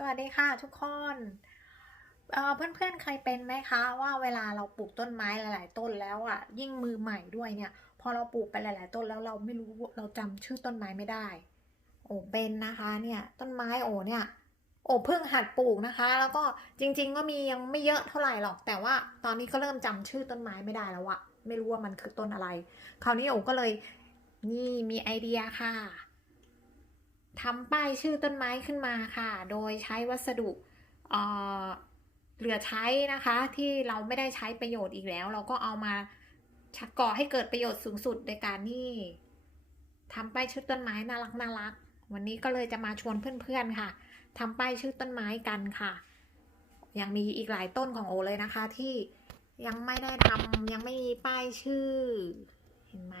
สวัสดีค่ะทุกคนเเพื่อนๆ เคยเป็นไหมคะ ว่าเวลาเราปลูกต้นไม้หลาย ๆ ต้นแล้วอะ ยิ่งมือใหม่ด้วยเนี่ย พอเราปลูกไปหลาย ๆ ต้นแล้วเราไม่รู้เราจำชื่อต้นไม้ไม่ได้ โอ้เป็นนะคะเนี่ยต้นไม้โอ้เนี่ย โอ้เพิ่งหัดปลูกนะคะ แล้วก็จริง ๆ ก็มียังไม่เยอะเท่าไหร่หรอก แต่ว่าตอนนี้ก็เริ่มจำชื่อต้นไม้ไม่ได้แล้วอะไม่รู้ว่ามันคือต้นอะไร คราวนี้โอ้ก็เลยนี่มีไอเดียค่ะ ทำป้ายชื่อต้นไม้ขึ้นมาค่ะ โดยใช้วัสดุเเหลือใช้นะคะที่เราไม่ได้ใช้ประโยชน์อีกแล้ว เราก็เอามาชักก่อให้เกิดประโยชน์สูงสุดในการนี่ทำป้ายชื่อต้นไม้น่ารักน่ารัก วันนี้ก็เลยจะมาชวนเพื่อนๆค่ะทำป้ายชื่อต้นไม้กันค่ะ ยังมีอีกหลายต้นของโอเลยนะคะที่ยังไม่ได้ทำยังไม่มีป้ายชื่อ เห็นไหม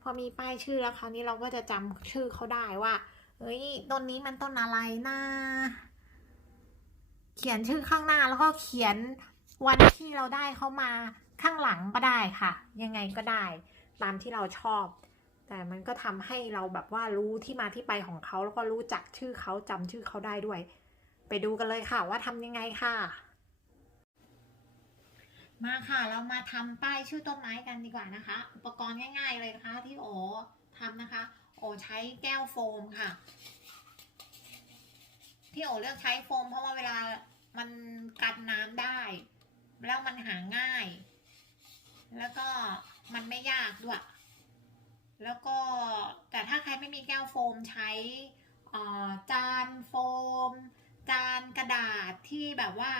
พอมีป้ายชื่อแล้วคราวนี้เราก็จะจำชื่อเขาได้ว่า เฮ้ย ต้นนี้มันต้นอะไรนะ เขียนชื่อข้างหน้าแล้วก็เขียนวันที่เราได้เขามาข้างหลังก็ได้ค่ะ ยังไงก็ได้ ตามที่เราชอบ แต่มันก็ทำให้เราแบบว่ารู้ที่มาที่ไปของเขาแล้วก็รู้จักชื่อเขาจำชื่อเขาได้ด้วย ไปดูกันเลยค่ะว่าทำยังไงค่ะ มาค่ะ เรามาทำป้ายชื่อต้นไม้กันดีกว่านะคะ อุปกรณ์ง่าย ๆเลยนะคะที่โอทำนะคะ โอใช้แก้วโฟมค่ะ ที่โอเลือกใช้โฟม เพราะว่าเวลามันกันน้ำได้ แล้วมันหาง่าย แล้วก็มันไม่ยากด้วย แล้วก็แต่ถ้าใครไม่มีแก้วโฟมใช้จานโฟม จานกระดาษที่แบบว่า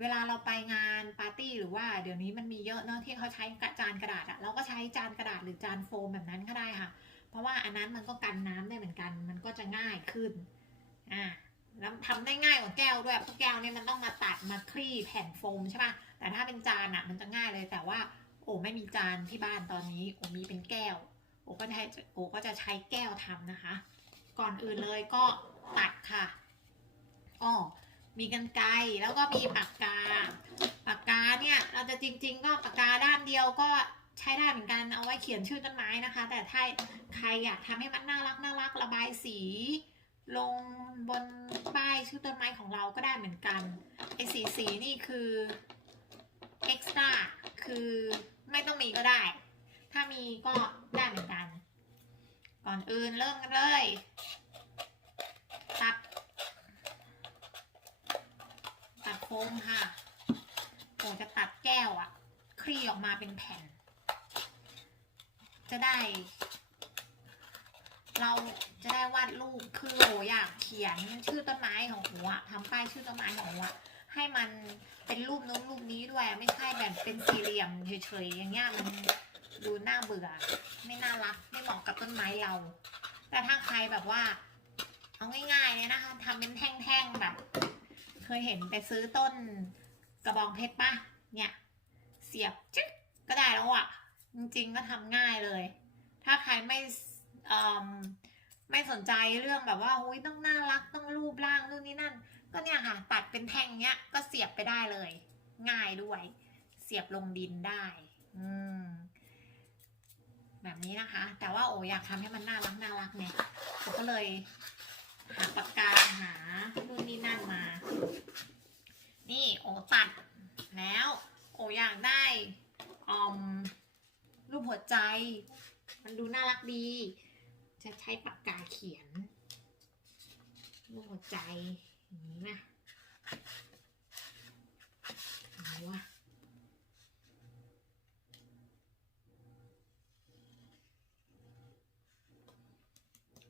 เวลาเราไปงานปาร์ตี้หรือว่าเดี๋ยวนี้มันมีเยอะเนอะที่เขาใช้จานกระดาษอะเราก็ใช้จานกระดาษหรือจานโฟมแบบนั้นก็ได้ค่ะ เพราะว่าอันนั้นมันก็กันน้ำได้เหมือนกัน มันก็จะง่ายขึ้น อ่าแล้วทำได้ง่ายกว่าแก้วด้วยเพราะแก้วเนี่ยมันต้องมาตัดมาคลี่แผ่นโฟมใช่ป่ะ แต่ถ้าเป็นจานอะมันจะง่ายเลย แต่ว่า โอ้ไม่มีจานที่บ้านตอนนี้ โอ้มีเป็นแก้ว โอ้ก็จะโอ้ก็จะใช้แก้วทำนะคะ ก่อนอื่นเลยก็ตัดค่ะอ๋อมีกันไกรแล้วก็มีปากกา ปากกาเนี่ย เราจะจริง ๆ ก็ปากกาด้านเดียวก็ ใช้ได้เหมือนกันเอาไว้เขียนชื่อต้นไม้นะคะ แต่ถ้าใครอยากทำให้มันน่ารักน่ารักระบายสี ลงบนป้ายชื่อต้นไม้ของเราก็ได้เหมือนกันไอ้สีสีนี่คือเอ็กซ์ตร้าคือไม่ต้องมีก็ได้ ถ้ามีก็ได้เหมือนกัน ก่อนอื่นเริ่มกันเลยตัดตัดโฟมค่ะโอจะตัดแก้วอะคลี่ออกมาเป็นแผ่น จะได้ เราจะได้วาดรูปคือโออยากเขียนชื่อต้นไม้ของหัวทำป้ายชื่อต้นไม้ของหัวให้มันเป็นรูปนู้นรูปนี้ด้วยไม่ใช่แบบเป็นสี่เหลี่ยมเฉยๆอย่างเงี้ยมันดูน่าเบื่อ ไม่น่ารักไม่เหมาะกับต้นไม้เรา แต่ถ้าใครแบบว่า เอาง่ายๆเลยนะคะทำเป็นแท่งๆแบบ เคยเห็นไปซื้อต้นกระบองเพชรปะเนี่ย เสียบจึ๊กก็ได้แล้วอะ่ะ จริงๆก็ทำง่ายเลย ถ้าใครไม่ไม่สนใจเรื่องแบบว่าโอ้ยต้องน่ารักต้องรูปร่างนู่นนี่นั่น ก็เนี่ยค่ะตัดเป็นแท่งเนี้ยก็เสียบไปได้เลย ง่ายด้วย เสียบลงดินได้ อืมแบบนี้นะคะ แต่ว่าโออยากทำให้มันน่ารักน่ารักเนี่ยโอก็เลยหาปากกาหานู่นนี่นั่นมา นี่โอตัดแล้ว โออยากได้อม หัวใจ มันดูน่ารักดี จะใช้ปากกาเขียนรูปหัวใจอย่างนี้นะเอาวะ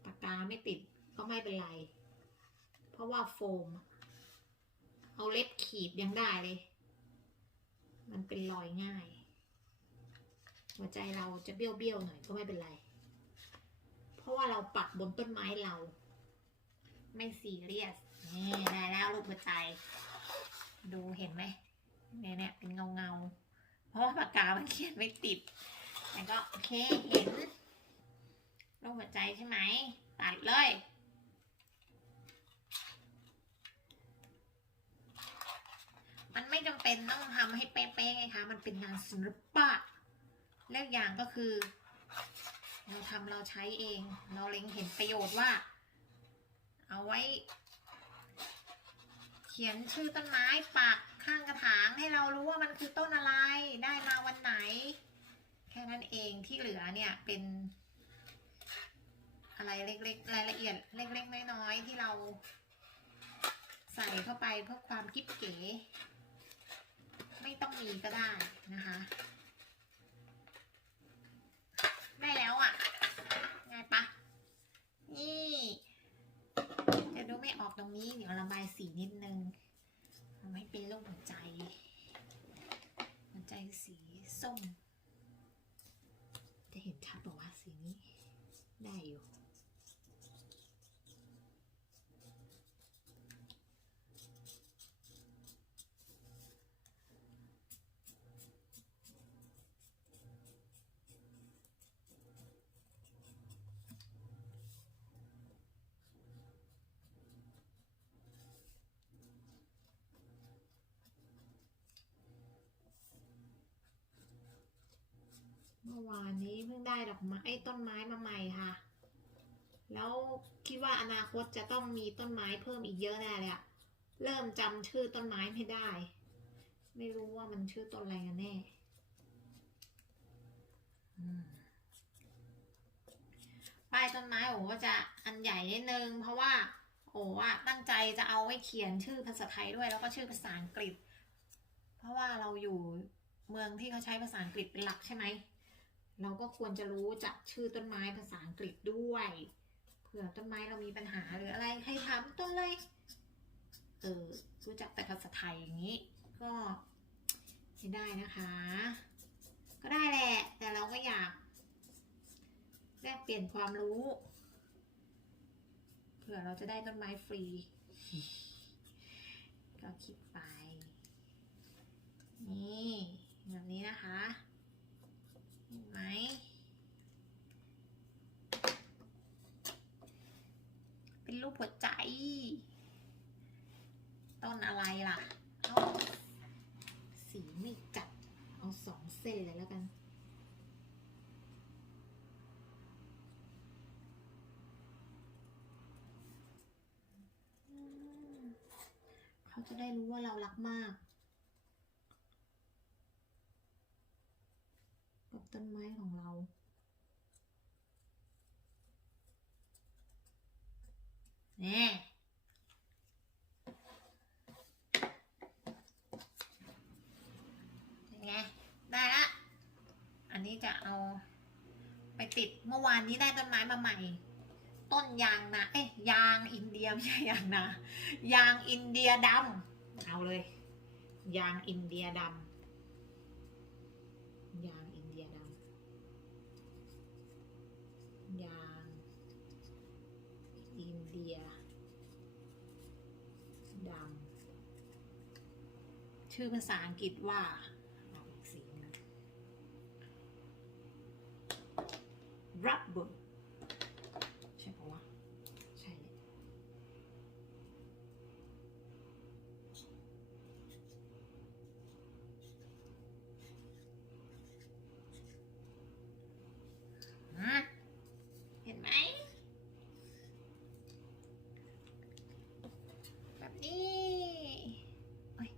ปากกาไม่ติดก็ไม่เป็นไร เพราะว่าโฟม เอาเล็บขีดยังได้เลย มันเป็นรอยง่าย หัวใจเราจะเบี้ยวๆหน่อยก็ไม่เป็นไร เพราะว่าเราปักบนต้นไม้เรา ไม่ซีเรียสนี่ได้แล้วรูปหัวใจ ดูเห็นไหมเนี่ยเนี่ยเป็นเงาเงาๆเพราะว่าปากกามันเขียนไม่ติดแต่ก็โอเคเห็นรูปหัวใจใช่ไหมตัดเลยมันไม่จำเป็นต้องทำให้เป๊ะๆไงคะ มันเป็นงานศิลปะ เรื่อย่างก็คือ เราทำเราใช้เอง เราเล็งเห็นประโยชน์ว่า เอาไว้ เขียนชื่อต้นไม้ปักข้างกระถางให้เรารู้ว่ามันคือต้นอะไรได้มาวันไหน แค่นั้นเองที่เหลือเนี่ยเป็น อะไรเล็กๆรายละเอียด เล็กๆน้อยๆที่เราใส่เข้าไปเพื่อความกิ๊บเก๋ ไม่ต้องมีก็ได้นะคะ ได้ แล้วอะง่ายปะนี่จะดูไม่ออกตรงนี้เดี๋ยวระบายสีนิดนึงทำให้เป็นรูปหัวใจ หัวใจสีส้ม จะเห็นชัดบอกว่าสีนี้ได้อยู่ วานนี้เพิ่งได้ดอกไม้ต้นไม้มาใหม่ค่ะ แล้วคิดว่าอนาคตจะต้องมีต้นไม้เพิ่มอีกเยอะแน่เลยอะเริ่มจำชื่อต้นไม้ไม่ได้ ไม่รู้ว่ามันชื่อต้นอะไรกันแน่ป้ายต้นไม้โอ้ก็จะอันใหญ่นิดนึง เพราะว่า โอ้อะตั้งใจจะเอาไว้เขียนชื่อภาษาไทยด้วย แล้วก็ชื่อภาษาอังกฤษ เพราะว่าเราอยู่เมืองที่เขาใช้ภาษาอังกฤษเป็นหลักใช่ไหม เราก็ควรจะรู้จักชื่อต้นไม้ภาษาอังกฤษด้วย เผื่อต้นไม้เรามีปัญหาหรืออะไรใครถามต้นอะไรเออรู้จักแต่ภาษาไทยอย่างนี้ ก็ไม่ได้นะคะ ก็ได้แหละ แต่เราก็อยากแลกเปลี่ยนความรู้เผื่อเราจะได้ต้นไม้ฟรี ก็คิดไป นี่แบบนี้นะคะ เห็นไหม เป็นรูปหัวใจ ต้นอะไรล่ะ เอาสีไม่จัด เอาสองเส้นเลยแล้วกัน อืม เขาจะได้รู้ว่าเรารักมาก กับต้นไม้ของเราแน่เป็นไงได้ละ อันนี้จะเอาไปติดเมื่อวานนี้ได้ต้นไม้มาใหม่ ต้นยางนะเอ๊ะยางอินเดียไม่ใช่ยางนะยางอินเดียดำเอาเลย ยางอินเดียดำยางอินเดียดำยางอินเดียดำชื่อภาษาอังกฤษว่าเอาอีกสีหนึง rubber ใช่ปะวะ ใช่เลยอืมเห็นไหม แบบนี้โอ้ย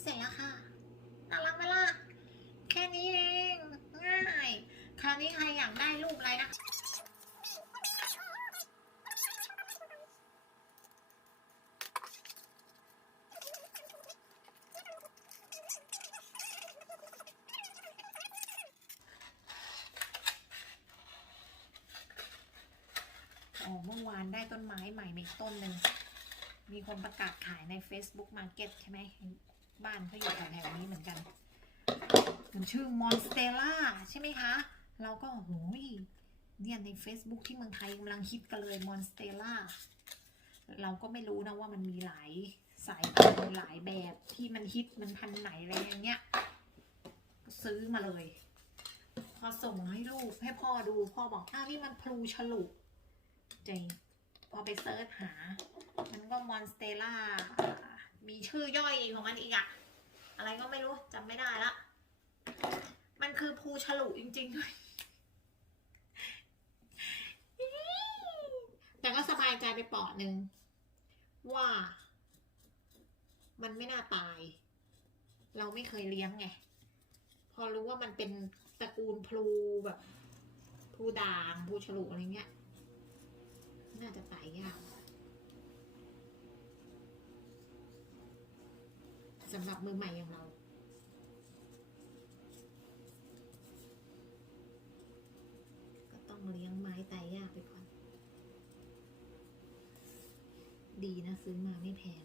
เส ร็จแล้วค่ะ น่ารักไหมล่ะ แค่นี้เอง ง่าย คราวนี้ใครอยากได้รูปอะไรนะอ๋อเมื่อวานได้ต้นไม้ใหม่มาอีกต้นหนึ่ง มีคนประกาศขายใน Facebook Market ใช่ไหม บ้านเขาอยู่แถวๆนี้เหมือนกันมันชื่อมอนสเตล่าใช่ไหมคะ เราก็โหยเนี่ยใน Facebook ที่เมืองไทยกำลังฮิตกันเลยมอนสเตล่าเราก็ไม่รู้นะว่ามันมีหลายสายพันธุ์หลายแบบที่มันฮิตมันพันไหนอะไรอย่างเงี้ยก็ซื้อมาเลย พอส่งให้ลูกให้พ่อดูพ่อบอกอ้าวนี่มันพลูฉลุจริงพอไปเซิร์ชหา มันก็มอนสเตล่า มีชื่อย่อยของมันอีกอะอะไรก็ไม่รู้จำไม่ได้ละ มันคือภูฉลุจริงๆด้วยแต่ก็สบายใจไปเปาะหนึ่งว่า มันไม่น่าตาย เราไม่เคยเลี้ยงไง พอรู้ว่ามันเป็นตระกูลพลูแบบพลูด่างพลูฉลุอะไรเงี้ย น่าจะตายยาก สำหรับมือใหม่อย่างเราก็ต้องเลี้ยงไม้ตายยากไปก่อน ดีนะซื้อมาไม่แพง